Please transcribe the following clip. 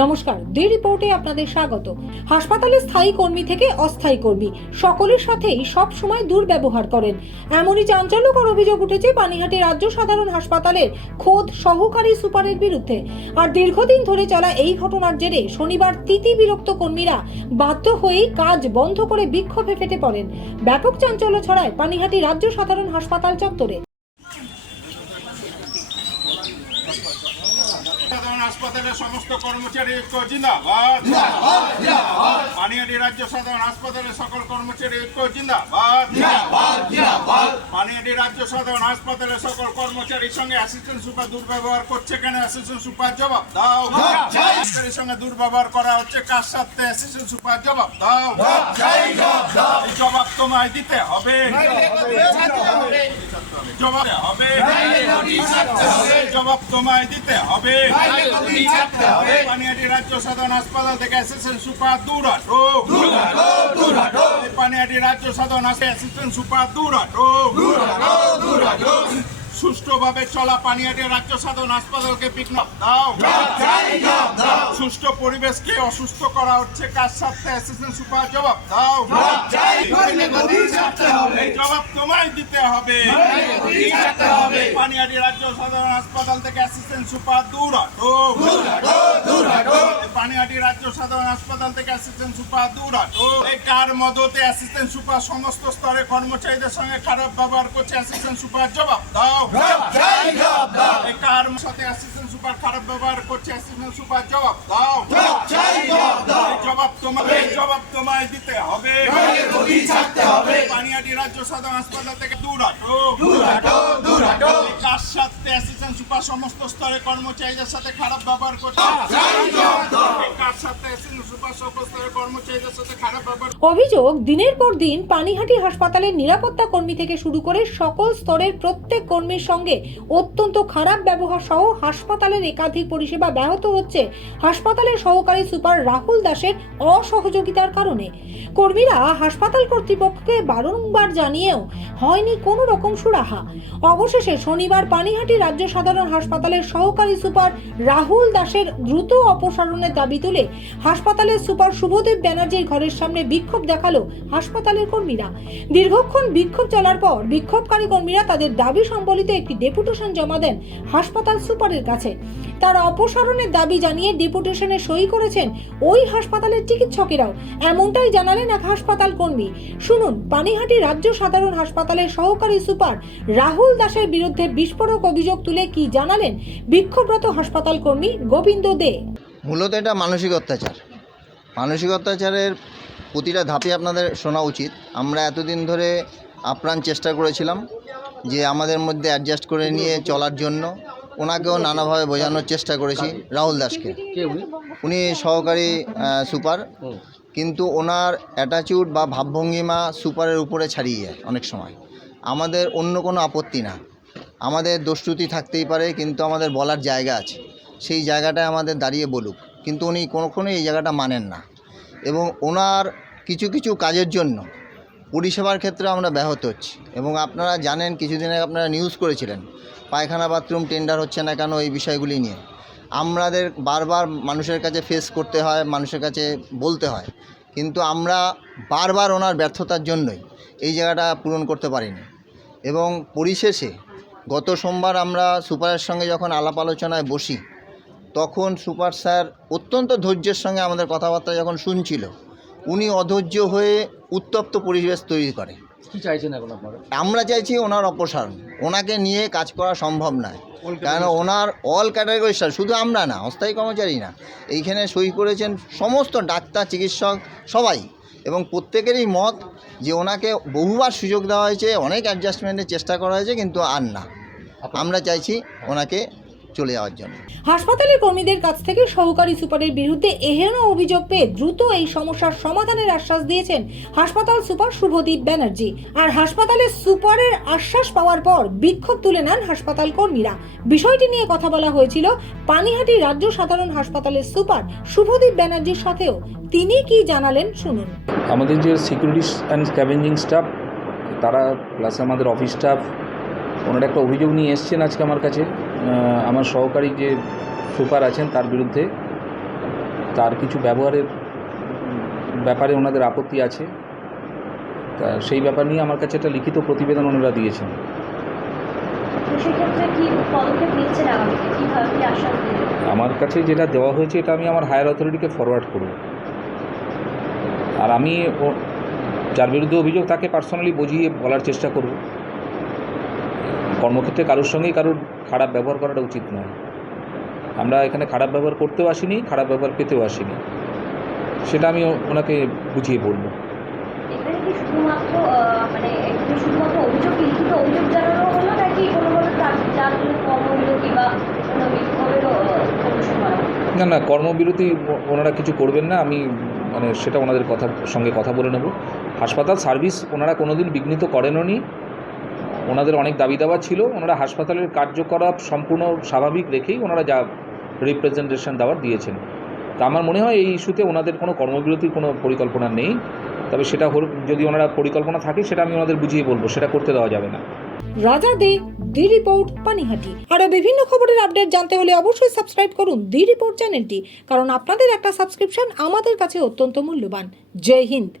নমস্কার দি রিপোর্টে আপনাদের স্বাগত। হাসপাতালে স্থায়ী কর্মী থেকে অস্থায়ী কর্মী, সকলের সাথেই সব সময় দুর্ব্যবহার করেন। এমনই চাঞ্চল্যকর অভিযোগ উঠেছে পানিহাটি রাজ্য সাধারণ হাসপাতালের খোদ সহকারী সুপারের বিরুদ্ধে। আর দীর্ঘদিন ধরে চলা এই ঘটনার জেরে শনিবার তিতি বিরক্ত কর্মীরা বাধ্য হয়েই কাজ বন্ধ করে বিক্ষোভে ফেটে পড়েন। ব্যাপক চাঞ্চল্য ছড়ায় পানিহাটি রাজ্য সাধারণ হাসপাতাল চত্বরে সাধারণ হাসপাতালের সমস্ত কর্মচারী ঐক্য জিন্দাবাদ। পানিহাটি রাজ্য সাধারণ হাসপাতালের সকল কর্মচারী ঐক্য জিন্দাবাদ। পানিহাটি রাজ্য সাধারণ হাসপাতালের সকল কর্মচারীর সঙ্গে অ্যাসিস্ট্যান্ট সুপার দুর্ব্যবহার করছে কেন? অ্যাসিস্ট্যান্ট সুপার জবাব দাও। কর্মচারীর সঙ্গে দুর্ব্যবহার করা হচ্ছে কার সাথে? অ্যাসিস্ট্যান্ট সুপার জবাব দাও। জবাব তোমায় দিতে হবে। জবাব হবে। জবাব তোমায় দিতে হবে। পানিহাটি রাজ্য সাধারণ হাসপাতাল থেকে অ্যাসিস্ট্যান্ট সুপার দূরাটো পানিহাটি রাজ্য সাধারণ অ্যাসিস্ট্যান্ট সুপার দূরাটো সুষ্ঠুভাবে চলা পানিহাটি রাজ্য সাধারণ হাসপাতালকে বিঘ্নপ দাও। সুষ্ঠু পরিবেশকে অসুস্থ করা হচ্ছে কার সাথে অ্যাসিস্ট্যান্ট সুপার জবাব দাও। জবাব তোমায় দিতে হবে। পানিহাটি রাজ্য সাধারণ হাসপাতাল থেকে অ্যাসিস্ট্যান্ট সুপার দূরাটো। পানিহাটি রাজ্য সাধারণ হাসপাতাল থেকে অ্যাসিস্ট্যান্ট সুপার দূরাটো। এই কার মদতে অ্যাসিস্ট্যান্ট সুপার সমস্ত স্তরে কর্মচারীদের সঙ্গে খারাপ ব্যবহার করছে অ্যাসিস্ট্যান্ট সুপার জবাব দাও। সুপার খারাপ ব্যবহার করছে সুপার জবাব দাও। জবাব তোমায় জবাব তোমায় দিতে হবে পানিয়াটি রাজ্য সদর হাসপাতাল থেকে দূর হাটো দূর হাটো দূর সাথে অ্যাসিস্ট্যান্ট সুপার সমস্ত স্তরে কর্মচারীদের সাথে খারাপ ব্যবহার করছে। এই কার সাথে অ্যাসিস্ট্যান্ট সুপার সকল স্তরে কর্মচারীদের সাথে খারাপ ব্যবহার অভিযোগ দিনের পর দিন পানিহাটি হাসপাতালের নিরাপত্তা কর্মী থেকে শুরু করে সকল স্তরের প্রত্যেক কর্মীর সঙ্গে অত্যন্ত খারাপ ব্যবহার সহ হাসপাতালের একাধিক পরিষেবা ব্যাহত হচ্ছে হাসপাতালের সহকারী সুপার রাহুল দাসের অসহযোগিতার কারণে। কর্মীরা হাসপাতাল কর্তৃপক্ষকে বারংবার জানিয়েও হয়নি কোনো রকম সুরাহা। অবশেষে শনিবার পানিহাটি রাজ্য সাধারণ হাসপাতালের সহকারী সুপার রাহুল দাসের দ্রুত অপসারণের দাবি তুলে হাসপাতালের সুপার শুভদেব ব্যানার্জির ঘরের সামনে বিক্ষোভ দেখাল হাসপাতালের কর্মীরা। দীর্ঘক্ষণ বিক্ষোভ চলার পর বিক্ষোভকারী কর্মীরা তাদের দাবি সম্বলিত একটি ডেপুটেশন জমা দেন হাসপাতাল সুপারের কাছে। তার অপসারণের দাবি জানিয়ে ডেপুটেশনে সই করেছেন ওই হাসপাতালের চিকিৎসকেরাও। এমনটাই জানালেন এক হাসপাতাল কর্মী। শুনুন, পানিহাটি রাজ্য সাধারণ হাসপাতালের সহকারী সুপার রাহুল দাসের বিরুদ্ধে বিস্ফোরক অভিযোগ তুলে কি জানালেন বিক্ষোভরত হাসপাতাল কর্মী গোবিন্দ দে। মূলত এটা মানসিক অত্যাচার। মানসিক অত্যাচারের প্রতিটা ধাপে আপনাদের শোনা উচিত। আমরা এতদিন ধরে আপ্রাণ চেষ্টা করেছিলাম যে আমাদের মধ্যে অ্যাডজাস্ট করে নিয়ে চলার জন্য। ওনাকেও নানাভাবে বোঝানোর চেষ্টা করেছি রাহুল দাসকে। উনি? উনি সহকারী সুপার। কিন্তু ওনার অ্যাটাচিউড বা ভাবভঙ্গিমা সুপারের উপরে ছাড়িয়ে যায় অনেক সময়। আমাদের অন্য কোনো আপত্তি না। আমাদের দোষত্রুটি থাকতেই পারে, কিন্তু আমাদের বলার জায়গা আছে। সেই জায়গাটায় আমাদের দাঁড়িয়ে বলুক, কিন্তু উনি কোনোক্ষণই এই জায়গাটা মানেন না। এবং ওনার কিছু কিছু কাজের জন্য পরিষেবার ক্ষেত্রে আমরা ব্যাহত হচ্ছি। এবং আপনারা জানেন, কিছুদিন আগে আপনারা নিউজ করেছিলেন, পায়খানা বাথরুম টেন্ডার হচ্ছে না কেন এই বিষয়গুলি নিয়ে। আমাদের বারবার মানুষের কাছে ফেস করতে হয়, মানুষের কাছে বলতে হয়। কিন্তু আমরা বারবার ওনার ব্যর্থতার জন্যই এই জায়গাটা পূরণ করতে পারিনি। এবং পরিশেষে গত সোমবার আমরা সুপারের সঙ্গে যখন আলাপ আলোচনায় বসি তখন সুপার স্যার অত্যন্ত ধৈর্যের সঙ্গে আমাদের কথাবার্তা যখন শুনছিল উনি অধৈর্য হয়ে উত্তপ্ত পরিবেশ তৈরি করে। কি চাইছেন এখন আপনারা? আমরা চাইছি ওনার অপসারণ। ওনাকে নিয়ে কাজ করা সম্ভব নয়। কারণ ওনার অল ক্যাটাগরি স্টাফ শুধু আমরা না অস্থায়ী কর্মচারী না। এইখানে সই করেছেন সমস্ত ডাক্তার চিকিৎসক সবাই। এবং প্রত্যেকেরই মত যে ওনাকে বহুবার সুযোগ দেওয়া হয়েছে অনেক অ্যাডজাস্টমেন্টের চেষ্টা করা হয়েছে কিন্তু আর না। আমরা চাইছি ওনাকে চলে যাওয়ার জন্য। হাসপাতালের কর্মীদের কাছ থেকে সহকারী সুপারের বিরুদ্ধে এহেন অভিযোগ পেয়ে দ্রুত এই সমস্যার সমাধানের আশ্বাস দিয়েছেন হাসপাতাল সুপার শুভদীপ ব্যানার্জি। আর হাসপাতালের সুপারের আশ্বাস পাওয়ার পর বিক্ষোভ তুলে নেন হাসপাতাল কর্মীরা। বিষয়টি নিয়ে কথা বলা হয়েছিল পানিহাটি রাজ্য সাধারণ হাসপাতালের সুপার শুভদীপ ব্যানার্জির সাথেও। তিনি কি জানালেন শুনুন। আমাদের যে সিকিউরিটি অ্যান্ড স্ক্যাভেঞ্জিং স্টাফ তারা প্লাস আমাদের অফিস স্টাফ ওনারা একটা অভিযোগ নিয়ে এসছেন আজকে আমার কাছে। আমার সহকারী যে সুপার আছেন তার বিরুদ্ধে তার কিছু ব্যবহারের ব্যাপারে ওনাদের আপত্তি আছে। তা সেই ব্যাপার নিয়ে আমার কাছে একটা লিখিত প্রতিবেদন ওনারা দিয়েছেন। আমার কাছে যেটা দেওয়া হয়েছে এটা আমি আমার হায়ার অথরিটিকে ফরওয়ার্ড করব। আর আমি যার বিরুদ্ধে অভিযোগ তাকে পার্সোনালি বুঝিয়ে বলার চেষ্টা করব। কর্মক্ষেত্রে কারোর সঙ্গেই কারোর খারাপ ব্যবহার করাটা উচিত নয়। আমরা এখানে খারাপ ব্যবহার করতেও আসিনি খারাপ ব্যবহার পেতেও আসিনি। সেটা আমি ওনাকে বুঝিয়ে বলব। মানে? না না কর্মবিরতি ওনারা কিছু করবেন না। আমি মানে সেটা ওনাদের কথা সঙ্গে কথা বলে নেব। হাসপাতাল সার্ভিস ওনারা কোনোদিন বিঘ্নিত করেননি ওনাদের অনেক দাবি দাবা ছিল। ওনারা হাসপাতালের কার্যকলাপ সম্পূর্ণ স্বাভাবিক রেখেই ওনারা যা রিপ্রেজেন্টেশন দেওয়ার দিয়েছেন। তা আমার মনে হয় এই ইস্যুতে ওনাদের কোনো কর্মবিরতির কোনো পরিকল্পনা নেই। তবে সেটা যদি ওনারা পরিকল্পনা থাকে, সেটা আমি ওনাদের বুঝিয়ে বলব, সেটা করতে দেওয়া যাবে না। রাজা দে দি রিপোর্ট পানিহাটি। আরও বিভিন্ন খবরের আপডেট জানতে হলে অবশ্যই সাবস্ক্রাইব করুন দি রিপোর্ট চ্যানেলটি, কারণ আপনাদের একটা সাবস্ক্রিপশন আমাদের কাছে অত্যন্ত মূল্যবান। জয় হিন্দ।